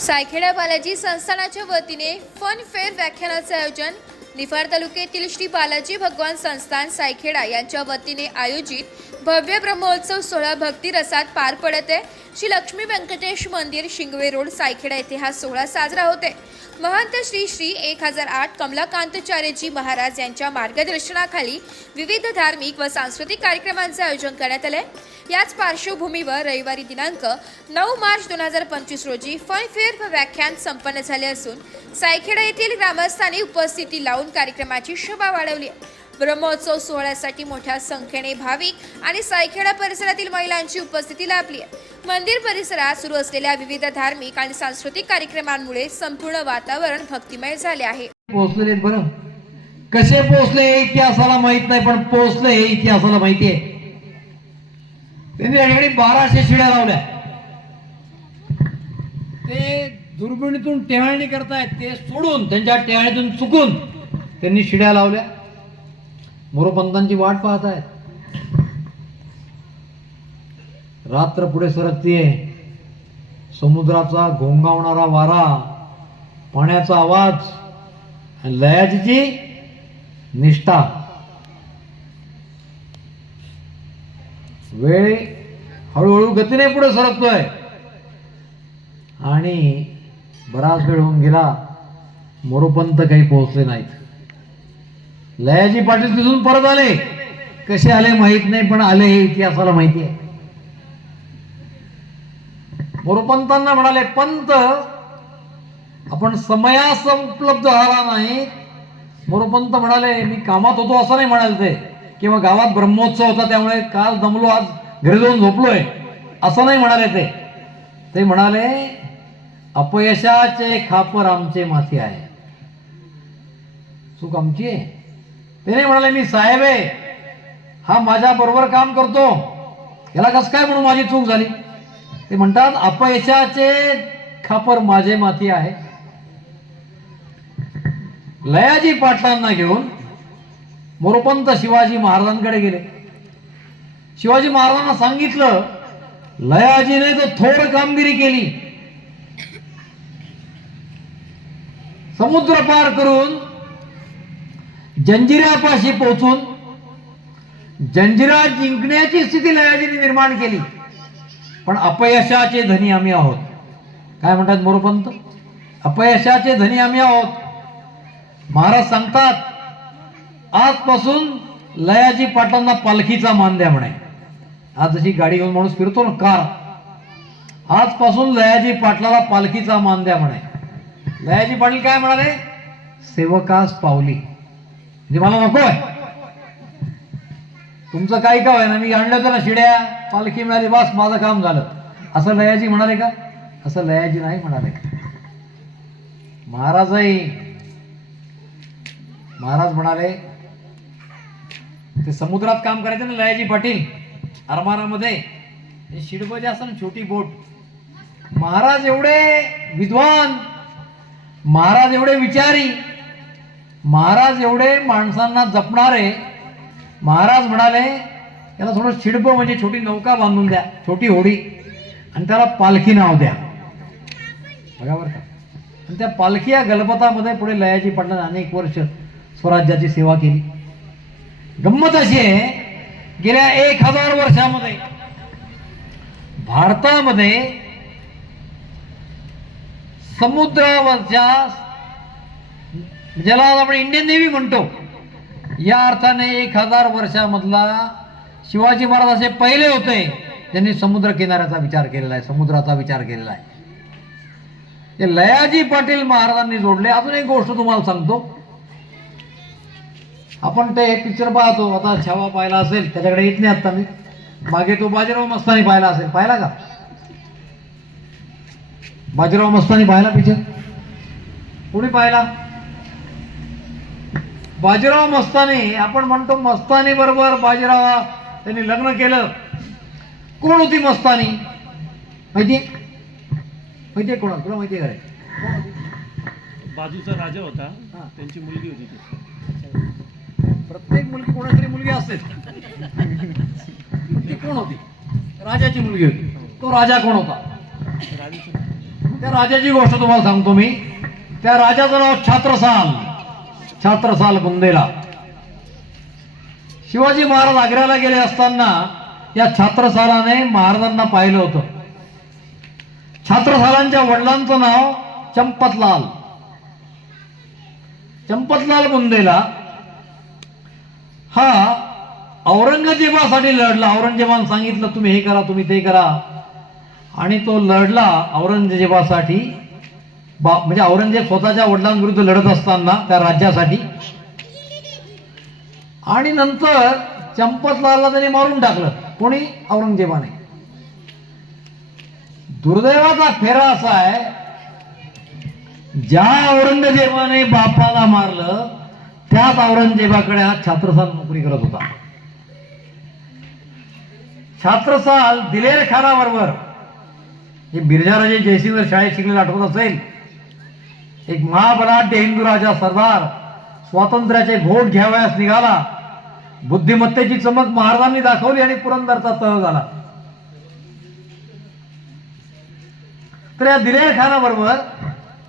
सायखेडा बालाजी संस्थानाच्या वतीने fun fair व्याख्यानाचे आयोजन निफाड तालुक्यातील श्री बालाजी भगवान संस्थान सायखेडा यांच्या वतीने आयोजित भव्य ब्रह्मोत्सव सोहळा भक्ती रसात पार पडत आहे। श्री लक्ष्मी व्यंकटेश मंदिर शिंगवे रोड सायखेडा येथे हा सोहळा साजरा होते। महंत श्री श्री 1008 कमलाकांतचार्यजी महाराज यांच्या मार्गदर्शनाखाली विविध धार्मिक व सांस्कृतिक कार्यक्रमांचे आयोजन करण्यात आले। याच पार्श्वभूमीवर रविवारी दिनांक 9 मार्च 2025 रोजी फन फेअर व्याख्यान संपन्न झाले असून सायखेडा येथील ग्रामस्थांनी उपस्थिती लावून कार्यक्रमाची शोभा वाढवली। ब्रह्मोत्सव सोहळ्यासाठी मोठ्या संख्येने भाविक आणि सायखेडा परिसरातील महिलांची उपस्थिती लाभली आहे। मंदिर परिसरात सुरू असलेल्या विविध धार्मिक आणि सांस्कृतिक कार्यक्रमांमुळे संपूर्ण वातावरण भक्तिमय झाले आहे। पोहोचलेले बरं कसे पोहोचले इतिहासाला माहित नाही, पण पोहोचले हे इतिहासाला माहिती आहे। त्यांनी या ठिकाणी 1200 शिड्या लावल्या। ते दुर्बिणीतून टेहळणी करतायत, ते सोडून त्यांच्या टेहळणीतून चुकून त्यांनी शिड्या लावल्या। मोरोपंतांची वाट पाहत आहेत। रात्र पुढे सरकतीये, समुद्राचा घोंगावणारा वारा, पाण्याचा आवाज आणि लयाची निष्ठा। वेळ हळूहळू गतीने पुढे सरकतोय आणि बराच वेळ होऊन गेला, मोरोपंत काही पोहोचले नाहीत। लयाजी पाटील तिथून परत आले, कसे आले माहित नाही, पण आले हे इतिहासाला माहिती आहे। मोरोपंतांना म्हणाले, पंत आपण समयास उपलब्ध झाला नाही। मोरोपंत म्हणाले, मी कामात होतो असं नाही म्हणाले ते, किंवा गावात ब्रह्मोत्सव होता त्यामुळे काल दमलो, आज घरी जाऊन झोपलोय असं नाही म्हणाले ते म्हणाले, अपयशाचे खापर आमचे माथी आहे, चूक आमची आहे। ते नाही म्हणाले मी साहेब आहे, हा माझ्या बरोबर काम करतो, याला कसं काय म्हणून माझी चूक झाली। ते म्हणतात अपयशाचे खापर माझे माथी आहे। लयाजी पाटलांना घेऊन मोरोपंत शिवाजी महाराजांकडे गेले। शिवाजी महाराजांना सांगितलं, लयाजीने तर थोड कामगिरी केली, समुद्र पार करून जंजिऱ्यापाशी पोहोचून जंजिरा जिंकण्याची स्थिती लयाजीने निर्माण केली, पण अपयशाचे धनी आम्ही आहोत। काय म्हणतात मोरोपंत, अपयशाचे धनी आम्ही आहोत। महाराज सांगतात, आजपासून लयाजी पाटलांना पालखीचा मान द्या म्हणे। आज जशी गाडी घेऊन माणूस फिरतो ना कार, आजपासून लयाजी पाटलाला पालखीचा मान द्या म्हणे। लयाजी पाटील काय म्हणाले, सेवकास पावली, म्हणजे मला नको आहे तुमचं काही का आहे ना, मी आणलं होतं ना शिड्या, पालखी मिळाली, बस माझं काम झालं, असं लयाजी म्हणाले का? असं लयाजी नाही म्हणाले। महाराज म्हणाले, ते समुद्रात काम करायचं ना लयाजी पाटील, आरमारामध्ये शिडबं जे असतं ना, छोटी बोट। महाराज एवढे विद्वान, महाराज एवढे विचारी, महाराज एवढे माणसांना जपणारे। महाराज म्हणाले, याला थोडं शिडबं म्हणजे छोटी नौका बांधून द्या, छोटी होडी, आणि त्याला पालखी नाव द्या, बघा बरं का। आणि त्या पालखी या गलबतामध्ये पुढे लयाजी पाटलांनी अनेक वर्ष स्वराज्याची सेवा केली। गंमत अशी आहे, गेल्या 1000 वर्षामध्ये भारतामध्ये समुद्रावरच्या, ज्याला आपण इंडियन नेव्ही म्हणतो, या अर्थाने 1000 वर्षामधला शिवाजी महाराज असे पहिले होते त्यांनी समुद्र किनाऱ्याचा विचार केलेला आहे, समुद्राचा विचार केलेला आहे। ते लयाजी पाटील महाराजांनी जोडले। अजून एक गोष्ट तुम्हाला सांगतो, आपण ते पिक्चर पाहतो, आता छावा पाहिला असेल, त्याच्याकडे येत नाही आता मी, मागे तो बाजीराव मस्तानी पाहिला असेल, पाहिला का? बाजीराव मस्तानी पाहिला पिक्चर? कोणी पाहिला? बाजीराव मस्तानी, आपण म्हणतो मस्तानी बरोबर बाजीराव त्यांनी लग्न केलं। कोण होती मस्तानी माहितीये? माहितीये कोण? तुला माहितीये काय? बाजूचा राजा होता, त्यांची मुलगी होती ती। प्रत्येक मुलगी कोणातरी मुलगी असते, ती कोण होती? राजाची मुलगी होती। तो राजा कोण होता? त्या राजाची गोष्ट तुम्हाला सांगतो मी. त्या राजाचं नाव छत्रसाल. छत्रसाल बुंदेला. शिवाजी महाराज आग्र्याला गेले असताना या छत्रसालाने महाराजांना पाहिलं होतं. छत्रसालांच्या वडिलांचं नाव चंपतलाल. चंपतलाल बुंदेला हा औरंगजेबासाठी लढला. औरंगजेबाने सांगितलं तुम्ही हे करा, तुम्ही ते करा, आणि तो लढला औरंगजेबासाठी. म्हणजे औरंगजेब स्वतःच्या वडिलांविरुद्ध लढत असताना त्या राज्यासाठी. आणि नंतर चंपतलालला त्याने मारून टाकलं. कोणी? औरंगजेबाने. दुर्दैवाचा फेरा असा आहे, ज्या औरंगजेबाने बापाला मारलं त्याच औरंगजेबाकडे हा छत्रसाल नोकरी करत होता. छत्रसाल दिलेर खानाबरोबर, हे बिरजाराजे जयसिंग शाळेत शिकलेला आठवत असेल, एक महाबलाढ्य हिंदू राजा सरदार स्वातंत्र्याचे घोट घ्यावयास निघाला. बुद्धिमत्तेची चमक महाराजांनी दाखवली आणि पुरंदरचा तह झाला. तर या दिलेर खानाबरोबर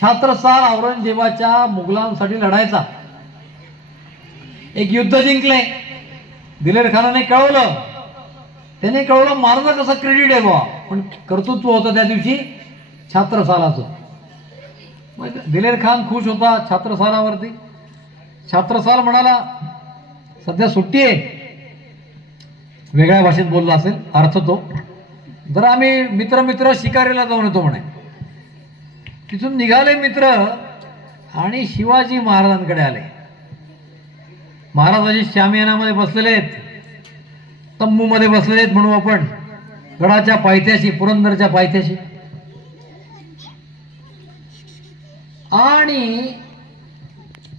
छत्रसाल औरंगजेबाच्या मुघलांसाठी लढायचा. एक युद्ध जिंकले. दिलेर खानाने कळवलं. त्याने कळवलं महाराजा कसं क्रेडिट आहे बा, पण कर्तृत्व होतं त्या दिवशी छत्रसालाचं. दिलेर खान खुश होता छत्रसालावरती. छत्रसाल म्हणाला सध्या सुट्टी आहे. वेगळ्या भाषेत बोलला असेल अर्थ तो. जर आम्ही मित्र शिकारीला जाऊन येतो म्हणे. तिथून निघाले मित्र आणि शिवाजी महाराजांकडे आले. महाराजांची शामियानामध्ये बसलेले आहेत, तंबूमध्ये बसलेले आहेत म्हणू आपण, गडाच्या पायथ्याशी, पुरंदरच्या पायथ्याशी. आणि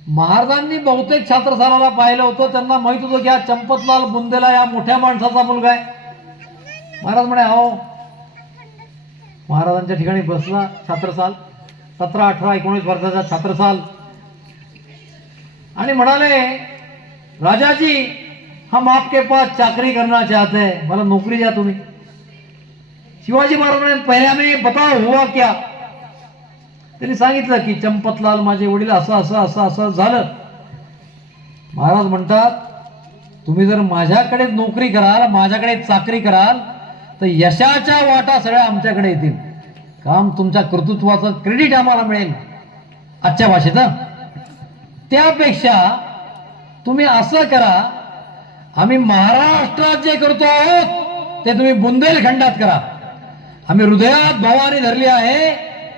महाराजांनी बहुतेक छत्रसालाला पाहिलं होतं. त्यांना माहित होतं की हा चंपतलाल बुंदेला या मोठ्या माणसाचा मुलगा आहे. महाराज म्हणे हो. महाराजांच्या ठिकाणी बसला छत्रसाल, 17, 18, 19 वर्षाचा छत्रसाल, आणि म्हणाले राजाजी हम आपके पास चाकरी करना चाहते हैं, मला नोकरी द्या तुम्ही. शिवाजी महाराज म्हणे पहिले में बताओ हुआ क्या. त्यांनी सांगितलं की चंपतलाल माझे वडील असं असं असं असं झालं. महाराज म्हणतात तुम्ही जर माझ्याकडे नोकरी कराल, माझ्याकडे चाकरी कराल, तर यशाच्या वाटा सगळ्या आमच्याकडे येतील. काम तुमच्या कर्तृत्वाचं क्रेडिट आम्हाला मिळेल. आजच्या भाषेत. त्यापेक्षा तुम्ही असं करा, आम्ही महाराष्ट्रात जे करतो आहोत ते तुम्ही बुंदेलखंडात करा. आम्ही हृदयात भवानी धरली आहे,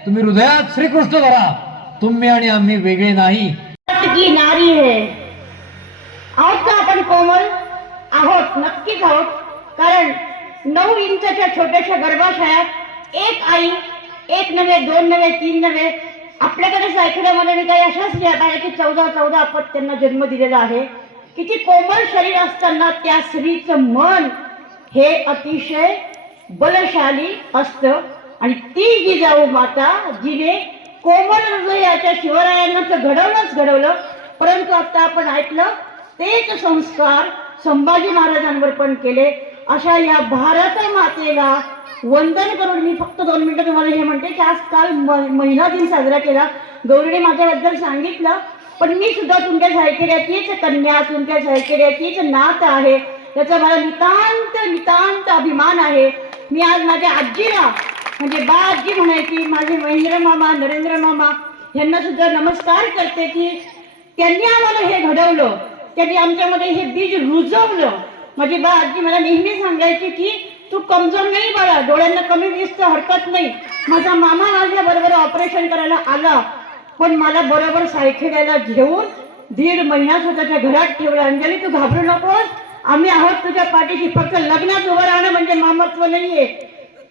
तुम्ही हृदयात श्रीकृष्ण धरा. तुम्ही आणि आम्ही वेगळे नाही. की नारी है आहोत का आपण कोमल आहोत, नक्कीच आहोत. कारण 9 इंचाच्या छोट्याशा गर्भाशयात एक आई, एक नव्हे, 2 नव्हे, 3 नव्हे, आपल्याकडे सायकड्यामध्ये काही अशा स्त्रिया आहेत की 14 अपत्यांना जन्म दिलेला आहे. किती कोमल शरीर असताना त्या स्त्रीचं मन हे अतिशय बलशाली असतं. आणि ती जिजाऊ माता जिने कोमल हृदयाच्या शिवरायांना तर घडवलं, परंतु आता आपण ऐकलं तेच संस्कार संभाजी महाराजांवर पण केले. अशा या भारत मातेला वंदन करून मी फक्त 2 मिनिटं तुम्हाला हे म्हणते की आज काल महिला दिन साजरा केला. गौरीने माझ्याबद्दल सांगितलं, पण मी सुद्धा तुमच्या सायकेड्याचीच कन्या, तुमच्या सायकेड्याचीच नात आहे. त्याचा मला नितांत अभिमान आहे. मी आज माझ्या आजीला, म्हणजे बा आजी म्हणायची, माझे महेंद्र मामा, नरेंद्र मामा यांना सुद्धा नमस्कार करते की त्यांनी आम्हाला हे घडवलं, त्यांनी आमच्यामध्ये हे बीज रुजवलं. माझी बा आजी मला नेहमी सांगायची की तू कमजोर नाही बाळा, डोळ्यांना कमी दिसतं, हरकत नाही. माझा मामा माझ्या बरोबर ऑपरेशन करायला आला, पण मला बरोबर सायखेड्याला घेऊन 1.5 महिना स्वतःच्या घरात ठेवला. अंजली तू घाबरू नकोस, आम्ही आहोत तुझ्या पाठीशी. फक्त लग्नात उभं राहणं म्हणजे मामत्व नाहीये,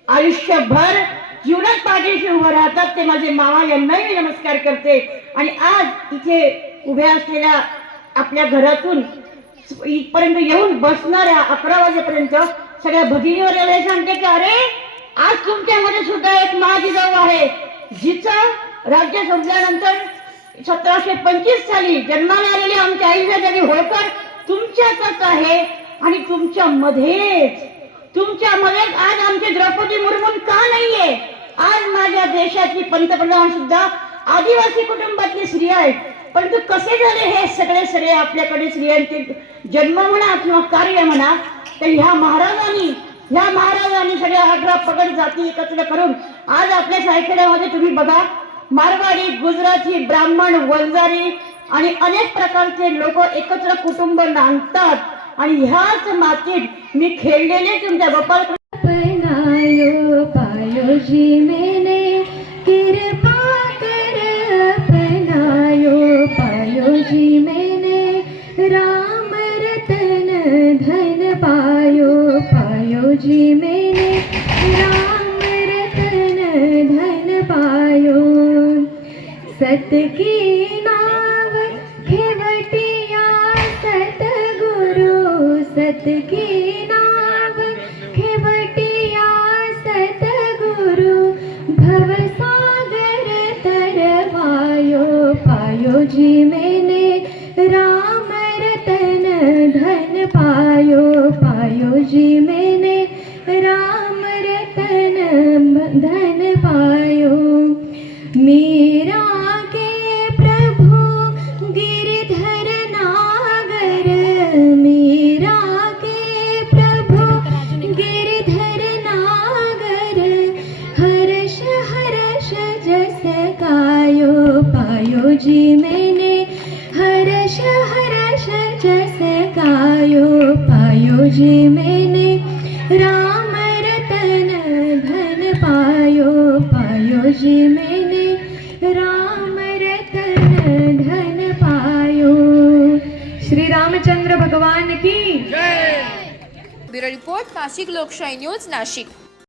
आयुष्यभर जीवनात पाठीशी उभं राहतात ते माझे मामा, यांनाही मी नमस्कार करते. आणि आज इथे उभ्या असलेल्या आपल्या घरातून इथपर्यंत येऊन बसणाऱ्या 11 वाजेपर्यंत सगळ्या भगिनीवर यायला सांगते की अरे आज तुमच्यामध्ये सुद्धा एक महाजिजाऊ आहे, जिचं राज्य संपल्यानंतर 1725 साली जन्माला आलेली आमच्या आईचा देवी होळकर तुमच्यातच आहे. आणि तुमच्यामध्येच आज आमची द्रौपदी मुर्मू का नाहीये? आज माझ्या देशाची पंतप्रधान सुद्धा आदिवासी कुटुंबातली स्त्री आहेत. परंतु कसे झाले हे सगळे सगळे आपल्याकडे स्त्रियांचे जन्म म्हणा किंवा कार्य म्हणा, तर ह्या महाराजांनी सगळ्या 18 पगड जाती एकत्र करून आज आपल्या सायखेड्यामध्ये तुम्ही बघा, मारवाडी, गुजराती, ब्राह्मण, वंजारी आणि अनेक प्रकारचे लोक एकत्र कुटुंब नांदतात. आणि ह्याच मातीत मी खेळलेले तुमच्या गोपाल अपनायो पायो जी मैंने कृपा कर अपनायो पायो जी मैंने राम रतन धन पायो पायो जी मैंने राम रतन धन पायो सत की नाव खेवटिया सतगुरु सत की नाव खेवटिया सतगुरु भवसागर तरवायो पायो जी मैंने राम रतन धन पायो पायो जी मैंने राम रतन धन पायो मेरा के प्रभु गिरधर नागर मेरा के प्रभु गिरधर नागर हर्ष हर्ष जस गायो पायो जी मैंने हर्ष हर्ष जस गायो पायो जी मैंने राम रतन धन पायो पायो जी मैंने राम रतन धन पायो. श्री रामचंद्र भगवान की ब्युरो रिपोर्ट, नाशिक लोकशाही न्यूज, नाशिक.